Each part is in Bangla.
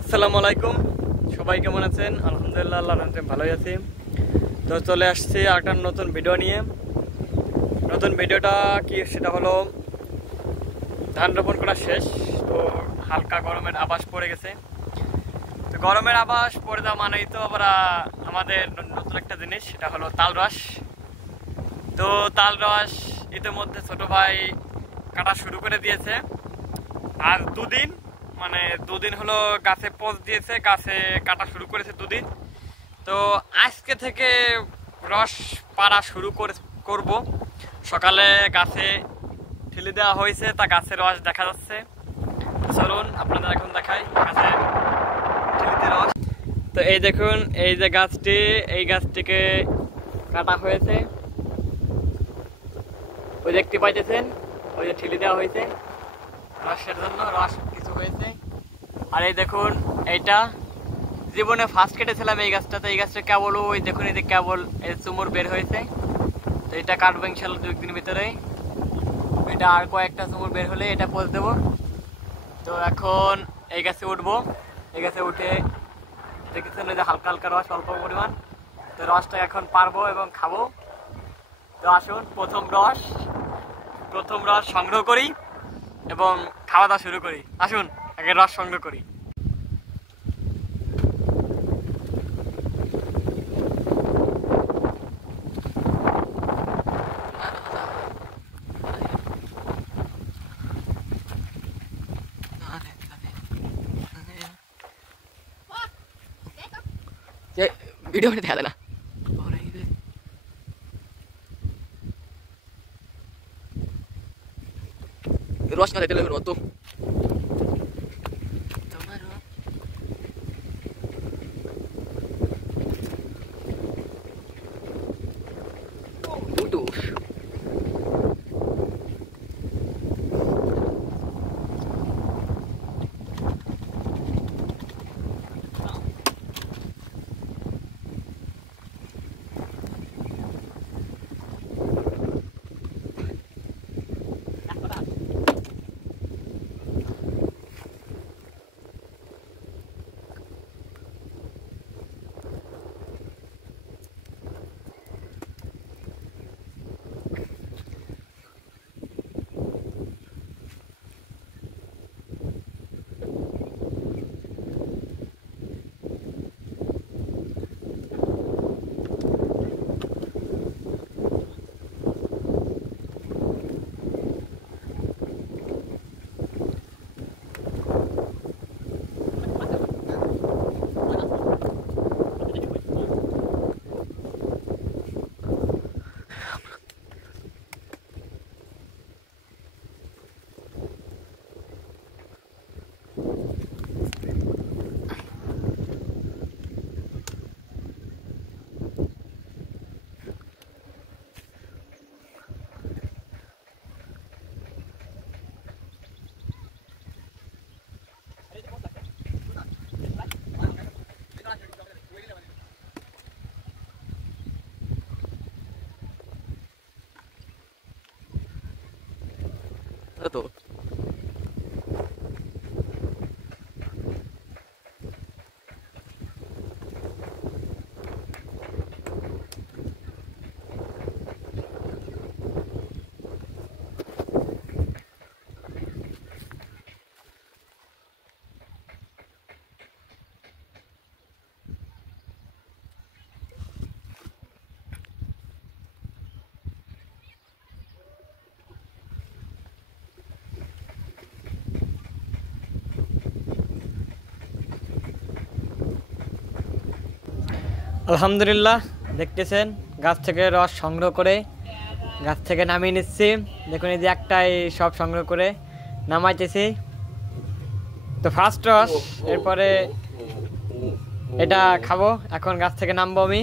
আসসালামু আলাইকুম, সবাই কেমন আছেন? আলহামদুলিল্লাহ, আল্লাহর রহমতে ভালোই আছি। তো চলে আসছি একটা নতুন ভিডিও নিয়ে। নতুন ভিডিওটা কি, সেটা হলো ধান রোপণ করা শেষ। তো হালকা গরমের আভাস পড়ে গেছে। তো গরমের আভাস পড়ে যাওয়া মানেই তো আবার আমাদের নতুন একটা জিনিস, সেটা হলো তাল রস। তো তাল রস ইতিমধ্যে ছোট ভাই কাটা শুরু করে দিয়েছে। আর দুদিন হলো গাছে পোঁচ দিয়েছে, গাছে কাটা শুরু করেছে দুদিন। তো আজকে থেকে রস পাড়া শুরু করব। সকালে গাছে ঠেলে দেওয়া হয়েছে, তা গাছের রস দেখা যাচ্ছে। চলুন আপনাদের এখন দেখাই গাছে ঠেলিতে রস। তো এই দেখুন, এই যে গাছটি, এই গাছটিকে কাটা হয়েছে, ওই দেখতে পাইতেছেন, ওই যে ঠেলে দেওয়া হয়েছে রসের জন্য, রস কিছু হয়েছে। আর এই দেখুন, এইটা জীবনে ফার্স্ট কেটেছিলাম এই গাছটাতে। এই গাছটা কেবল ওই দেখুন, এই যে কেবল এই চুমুর বের হয়েছে। তো এটা কাটবো ইনশাল্লাহ 2 দিনের ভিতরে। এটা আর কয়েকটা চুমুর বের হলে এটা পোঁছ দেবো। তো এখন এই গাছে উঠবো। এই গাছে উঠে দেখেছেন ওই যে হালকা হালকা রস, অল্প পরিমাণ। তো রসটা এখন পারবো এবং খাবো। তো আসুন প্রথম রস সংগ্রহ করি এবং খাওয়া দাওয়া শুরু করি। আসুন আগে রস সংগ্রহ করি। ভিডিও দেখা যায় না, রস না দিতে তো তো আলহামদুলিল্লাহ, দেখতেছেন গাছ থেকে রস সংগ্রহ করে গাছ থেকে নামিয়ে নিচ্ছি। দেখুন এই যে একটাই সব সংগ্রহ করে নামাইতেছি। তো ফার্স্ট রস, এরপরে এটা খাবো। এখন গাছ থেকে নামবো আমি।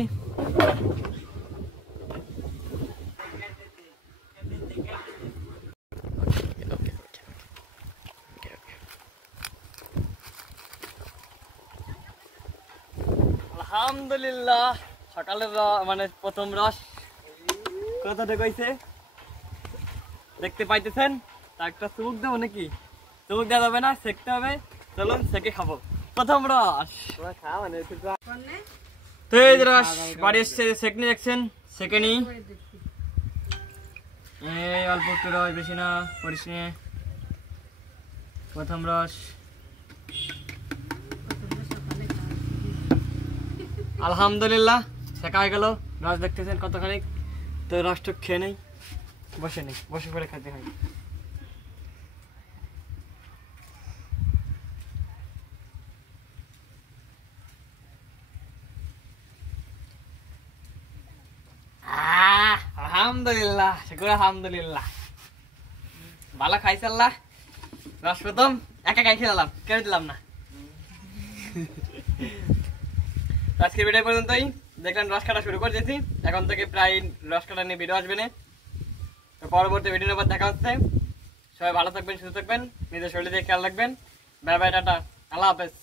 আলহামদুলিল্লাহ, সকালের মানে প্রথম রস কতটুকু হয়েছে দেখতে পাইতেছেন। তা একটা চুমুক দেবো নাকি? চুমুক দেওয়া যাবে না, সেঁকতে হবে। চলুন সেঁকে খাবো। প্রথম রস। তো এই যে রস বাড়ি এসছে, সেকনি দেখছেন, সেকেনি এই অল্প একটু রস, বেশি না, পড়িস নিয়ে। প্রথম রস আলহামদুলিল্লাহ শেখা হয়ে গেল। রস দেখতেছেন কতখানি। তো রসটা খেয়ে নেই, বসে নেই, বসে পড়ে খেতে হয়। আলহামদুলিল্লাহ, শুকর আলহামদুলিল্লাহ, ভালো খাইছাল্লাহ। রস প্রথম একা খাই খেলাম, কেউ দিলাম না। আজকের ভিডিও পর্যন্তই। দেখলেন রস কাটা শুরু করে দিয়েছি, এখন থেকে প্রায় রস কাটা নিয়ে ভিডিও আসবে না। তো পরবর্তী ভিডিওর আবার দেখা হচ্ছে। সবাই ভালো থাকবেন, সুস্থ থাকবেন, নিজের শরীরে খেয়াল রাখবেন। বাই বাই, টাটা, আল্লাহ হাফেজ।